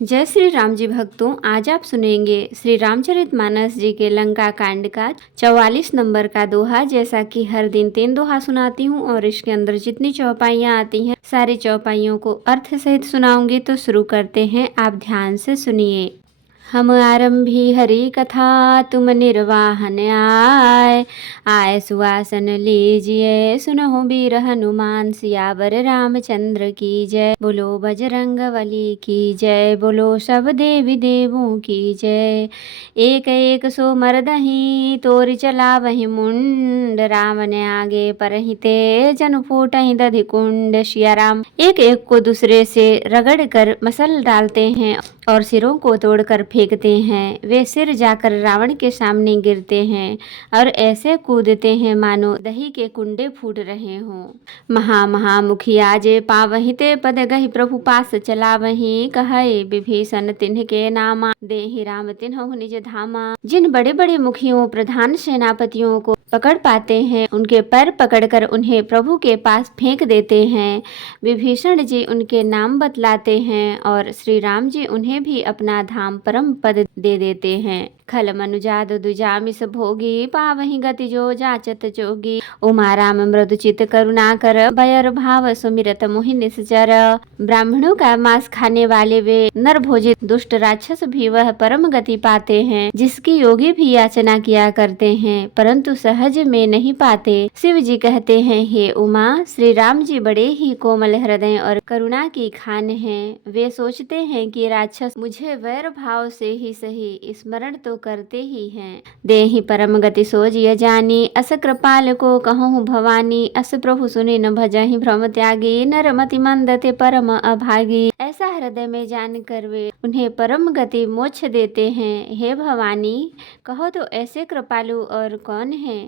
जय श्री राम जी भक्तों, आज आप सुनेंगे श्री रामचरितमानस जी के लंका कांड का 44 नंबर का दोहा। जैसा कि हर दिन 3 दोहा सुनाती हूँ और इसके अंदर जितनी चौपाइयाँ आती हैं सारी चौपाइयों को अर्थ सहित सुनाऊंगी। तो शुरू करते हैं, आप ध्यान से सुनिए। हम आरंभी हरि कथा, तुम निर्वाहन आए। आए सुवासन लीजिए, सुनहो वीर हनुमान। सियावर रामचंद्र की जय। बोलो बजरंगबली की जय। बोलो सब देवी देवों की जय। एक एक सो मरदहि, तोरि चलावहि मुंड। राम ने आगे परहि तेज, जन फूटहि दधि कुंड। सिया राम एक एक को दूसरे से रगड़ कर मसल डालते हैं और सिरों को तोड़कर फेंकते हैं। वे सिर जाकर रावण के सामने गिरते हैं और ऐसे कूदते हैं मानो दही के कुंडे फूट रहे हों। महा मुखिया जे पावहि, ते पद गहि प्रभु पास चलावहि। कहै विभीषण तिन्ह के नामा, देहि राम तिन्हु निज धामा। जिन बड़े बड़े मुखियों प्रधान सेनापतियों को पकड़ पाते हैं, उनके पैर पकड़कर उन्हें प्रभु के पास फेंक देते हैं। विभीषण जी उनके नाम बतलाते हैं और श्री राम जी उन्हें भी अपना धाम परम पद दे देते हैं। खल मनुजाद दुजामिस भोगी, पावहि गति जो जाचत जोगी। उमा राम मृदु चित करुणा कर, भयर भाव सुमिरत मोहि निश्चर। ब्राह्मणों का मांस खाने वाले वे नर भोजित दुष्ट राक्षस भी वह परम गति पाते हैं जिसकी योगी भी याचना किया करते हैं परंतु सहज में नहीं पाते। शिव जी कहते हैं, हे उमा, श्री राम जी बड़े ही कोमल हृदय और करुणा की खान हैं। वे सोचते हैं कि राक्षस मुझे वैर भाव से ही सही स्मरण तो करते ही हैं। देहि परम गति सोजिय जानी, अस कृपाल को कहूँ भवानी। अस प्रभु सुनि न भजहि भ्रम त्यागी, नरमति मंद ते परम अभागी। ऐसा हृदय में जानकर वे उन्हें परम गति मोक्ष देते हैं। हे भवानी, कहो तो ऐसे कृपालु और कौन है।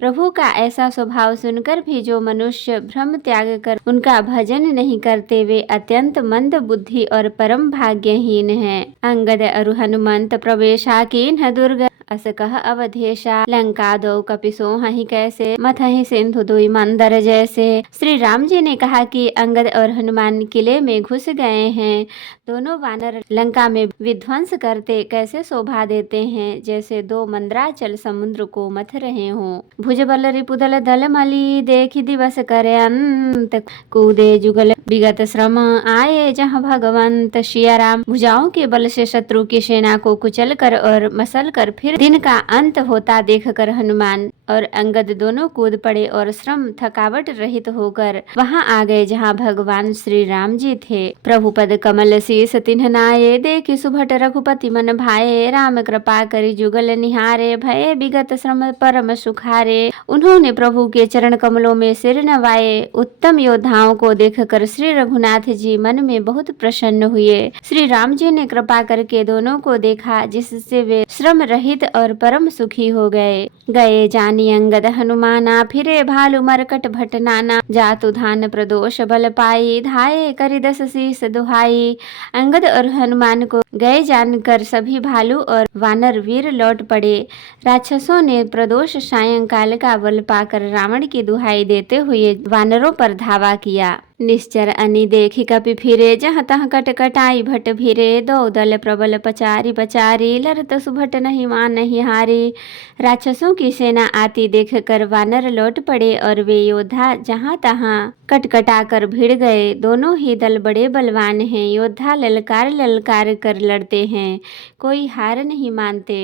प्रभु का ऐसा स्वभाव सुनकर भी जो मनुष्य भ्रम त्याग कर उनका भजन नहीं करते, वे अत्यंत मंद बुद्धि और परम भाग्यहीन हैं। अंगद अरु हनुमंत प्रवेशा, कीन्ह दुर्ग अस कह अवधेशा। लंका दो कपिसो हहि कैसे, मथहि सिंधु दुई मंदर जैसे। श्री राम जी ने कहा कि अंगद और हनुमान किले में घुस गए हैं। दोनों वानर लंका में विध्वंस करते कैसे शोभा देते हैं, जैसे 2 मंदराचल समुद्र को मथ रहे हों। भुजबल रिपुदल दल मली, देखि दिवस करे अंत। कूदे जुगल विगत श्रम, आए जहाँ भगवंत। सिया राम भुजाओं के बल से शत्रु की सेना को कुचल कर और मसल कर फिर दिन का अंत होता देखकर हनुमान और अंगद दोनों कूद पड़े और श्रम थकावट रहित होकर वहां आ गए जहां भगवान श्री राम जी थे। प्रभु पद कमल शीस तिन्ह नाये, देखि सुभट रघुपति मन भाए। राम कृपा करि जुगल निहारे, भये विगत श्रम परम सुखारे। उन्होंने प्रभु के चरण कमलों में सिर नवाए। उत्तम योद्धाओं को देखकर श्री रघुनाथ जी मन में बहुत प्रसन्न हुए। श्री राम जी ने कृपा करके दोनों को देखा, जिससे वे श्रम रहित और परम सुखी हो गए जानी अंगद हनुमाना, फिरे भालु मरकट भट नाना। जातु धान प्रदोष बल पाई, धाये करि 10 शीस दुहाई। अंगद और हनुमान को गए जानकर सभी भालू और वानर वीर लौट पड़े। राक्षसों ने प्रदोष सायंकाल का बल पाकर रावण की दुहाई देते हुए वानरों पर धावा किया। निश्चर अनि देखि कपि फिरे, जहाँ तहाँ कट कटाई भट भिरे। दो दल प्रबल पचारी पचारी, लरत सुभट नहीं मान नहीं हारी। राक्षसों की सेना आती देखकर वानर लौट पड़े और वे योद्धा जहाँ तहाँ कटकटा कर भिड़ गए। दोनों ही दल बड़े बलवान हैं। योद्धा ललकार ललकार कर लड़ते हैं, कोई हार नहीं मानते।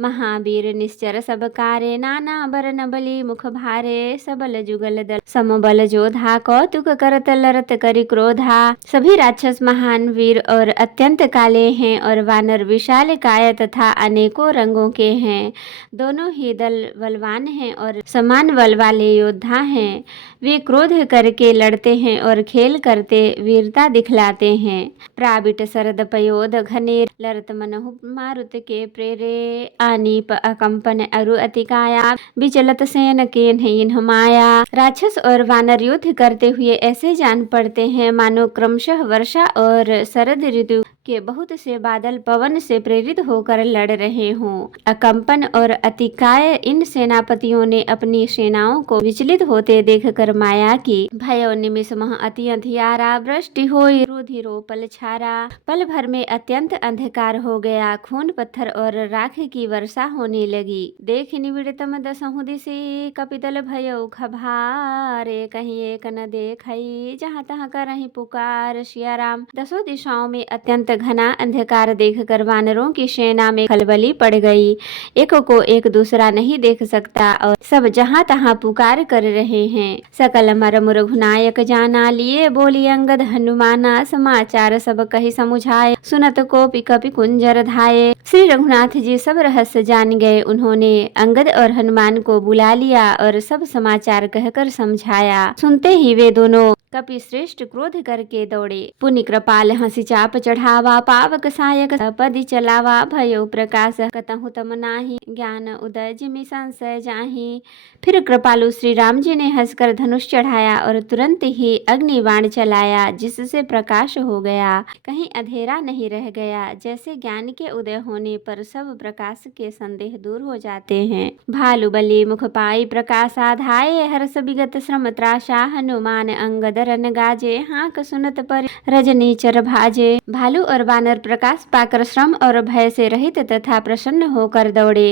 महावीर निश्चर सब कारे, नाना बरन बली मुख भारे। सबल जुगल दल समबल जोधा, कौतुक करत लरत करि क्रोधा। सभी राक्षस महान वीर और अत्यंत काले हैं और वानर विशाल काय तथा अनेकों रंगों के हैं। दोनों ही दल बलवान हैं और समान बल वाले योद्धा हैं। वे क्रोध करके लड़ते हैं और खेल करते वीरता दिखलाते हैं। प्राबिट सरद पयोध घनेर, लरत मनहु मारुत के प्रेरे। आनीप अकंपन अरु अतिकाया, विचलत सेन केन्ह माया। राक्षस और वानर युद्ध करते हुए ऐसे जान पड़ते हैं मानो क्रमशः वर्षा और शरद ऋतु के बहुत से बादल पवन से प्रेरित होकर लड़ रहे हों। अकंपन और अतिकाय इन सेनापतियों ने अपनी सेनाओं को विचलित होते देखकर माया की भयो निमिष मह अति अंधियारा, वृष्टि होई रुधिरो पल छारा। पल भर में अत्यंत अंधकार हो गया, खून पत्थर और राख की वर्षा होने लगी। देख निविड़तम दसहु दिशि, कपितल भयो खभारे, कहीं एक न देखई जहाँ तहाँ करहीं पुकार। सिया राम। दसों दिशाओं में अत्यंत घना अंधकार देखकर वानरों की सेना में खलबली पड़ गई। एक को एक दूसरा नहीं देख सकता और सब जहाँ तहाँ पुकार कर रहे हैं। सकल मरम रघुनायक जाना, लिए बोली अंगद हनुमाना, समाचार सब कही समुझाए, सुनत कोपि कपि कुंजर धाये। श्री रघुनाथ जी सब रहस्य जान गए। उन्होंने अंगद और हनुमान को बुला लिया और सब समाचार कहकर समझाया। सुनते ही वे दोनों कपि श्रेष्ठ क्रोध करके दौड़े। पुनि कृपाल हंसी चाप चढ़ावा, पावक सायक पदि चलावा, भयो प्रकाश कतहु तम नाही, ज्ञान उदय जिमि संशय जाहि। फिर कृपालु श्री राम जी ने हंसकर धनुष चढ़ाया और तुरंत ही अग्निबाण चलाया, जिससे प्रकाश हो गया, कहीं अंधेरा नहीं रह गया। जैसे ज्ञान के उदय होने पर सब प्रकाश के संदेह दूर हो जाते हैं। भालु बलि मुख पाई प्रकाश आधाये, हर्ष विगत श्रम त्रासा, हनुमान अंगद रन गाजे, हाँक सुनत पर रजनीचर भाजे। भालू और वानर प्रकाश पाकर श्रम और भय से रहित तथा प्रसन्न होकर दौड़े।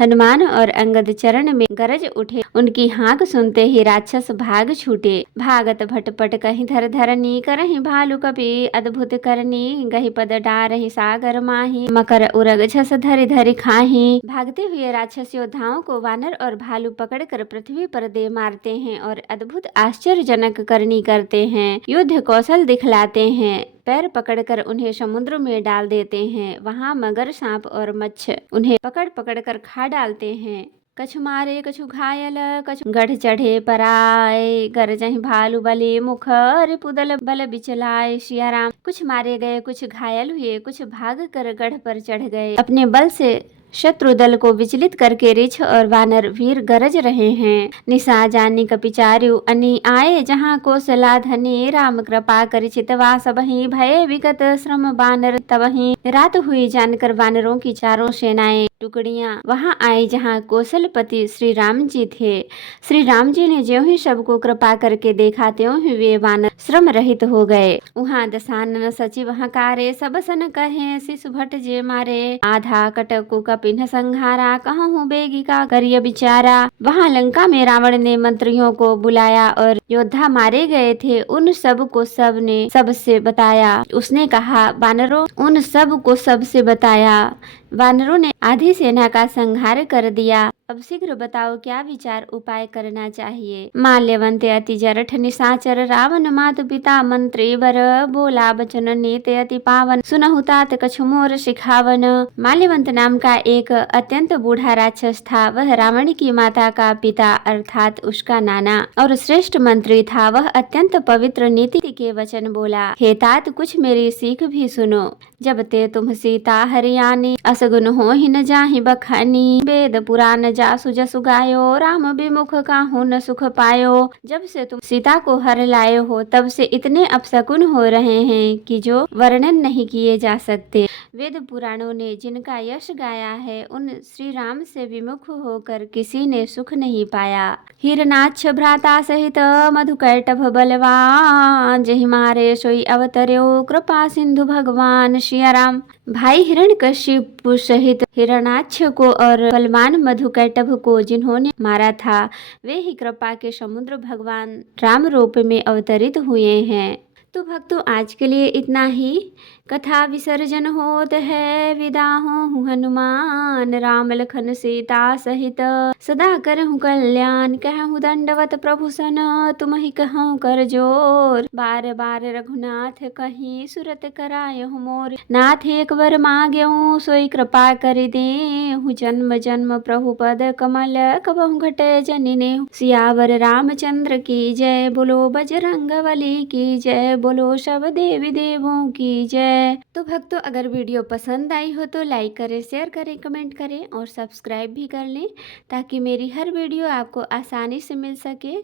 हनुमान और अंगद चरण में गरज उठे। उनकी हाँक सुनते ही राक्षस भाग छूटे। भागत भटपट कहीं धर धरनी, करही भालू कपि अद्भुत करनी, गही पद डारही सागर माही, मकर उरग झस धरि धरि खाही। भागते हुए राक्षस योद्धाओं को वानर और भालू पकड़कर पृथ्वी पर दे मारते हैं और अद्भुत आश्चर्यजनक करनी करते हैं। युद्ध कौशल दिखलाते हैं। पैर पकड़कर उन्हें समुद्र में डाल देते हैं। वहाँ मगर, सांप और मच्छ उन्हें पकड़ पकड़ कर खा डालते हैं। कछु मारे कछु घायल, कछु गढ़ चढ़े पराए, गरजहि भालू बलि मुख रिपुदल बल बिचलाए। सिया राम। कुछ मारे गए, कुछ घायल हुए, कुछ भाग कर गढ़ पर चढ़ गए। अपने बल से शत्रु दल को विचलित करके ऋछ और वानर वीर गरज रहे हैं। निशा जानी कपिचारु अनि आए, जहाँ कौशला धनी, राम कृपा करि चितवा सबहि, भय विगत श्रम वानर तबहि। रात हुई जानकर वानरों की चारों सेनाएं टुकड़ियां वहां आई जहां कौशलपति श्री राम जी थे। श्री राम जी ने ज्यों ही सबको कृपा करके देखा, त्यों ही वे वानर श्रम रहित हो गए। वहाँ दशानन सचिव हकारे, सब सन कहे शिशु भट जे मारे, आधा कटकु कपिन संहारा, कहूँ बेगी का करिय बिचारा। वहाँ लंका में रावण ने मंत्रियों को बुलाया और योद्धा मारे गए थे, उन सब को सब ने सबसे बताया। उसने कहा, वानरों उन सब को सबसे बताया। वानरों ने आधी सेना का संहार कर दिया। अब शीघ्र बताओ क्या विचार उपाय करना चाहिए। माल्यवंत अति जरठ निशाचर, रावण मातु पिता मंत्री वर, बोला बचन नीत अति पावन, सुनहु तात कछु मोर सिखावन। माल्यवंत नाम का एक अत्यंत बूढ़ा राक्षस था। वह रावण की माता का पिता अर्थात उसका नाना और श्रेष्ठ मंत्री था। वह अत्यंत पवित्र नीति के वचन बोला, हे तात कुछ मेरी सीख भी सुनो। जब ते तुम सीता हरियाणी, असगुन हो ही न जाहि बखानी, वेद पुराण जासु जसु गायो, राम विमुख काहू न सुख पायो। जब से तुम सीता को हर लाए हो, तब से इतने अपशकुन हो रहे हैं कि जो वर्णन नहीं किए जा सकते। वेद पुराणों ने जिनका यश गाया है, उन श्री राम से विमुख होकर किसी ने सुख नहीं पाया। हिरणाक्ष भ्राता सहित मधुकैटभ बलवान, जहि मारे सोई अवतर्यो कृपा सिंधु भगवान। सिया राम। भाई हिरण्यकशिपु सहित हिरणाक्ष को और बलवान मधुकैटभ को जिन्होंने मारा था, वे ही कृपा के समुद्र भगवान राम रूप में अवतरित हुए हैं। तो भक्तों, आज के लिए इतना ही। कथा विसर्जन होत है, विदा हूँ हनुमान, राम लखन सीता सहित, सदा करहु कल्याण। कहूँ दंडवत प्रभु सन, तुम ही कहूँ कर जोर, बार बार रघुनाथ कहीं, सुरत करायहु मोर। नाथ एक बर मांग्यऊ, सोई कृपा कर देहु, जन्म जन्म प्रभु पद कमल, कबहु घटे जनिने। सियावर रामचंद्र की जय, बोलो बजरंगबली की जय, बोलो सब देवी देवों की जय। तो भक्तों, अगर वीडियो पसंद आई हो तो लाइक करें, शेयर करें, कमेंट करें और सब्सक्राइब भी कर लें, ताकि मेरी हर वीडियो आपको आसानी से मिल सके।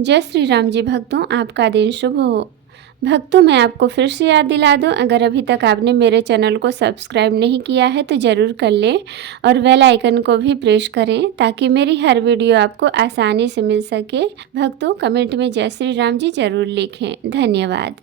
जय श्री राम जी भक्तों, आपका दिन शुभ हो। भक्तों, मैं आपको फिर से याद दिला दूं, अगर अभी तक आपने मेरे चैनल को सब्सक्राइब नहीं किया है तो ज़रूर कर लें और बेल आइकन को भी प्रेस करें ताकि मेरी हर वीडियो आपको आसानी से मिल सके। भक्तों, कमेंट में जय श्री राम जी ज़रूर लिखें। धन्यवाद।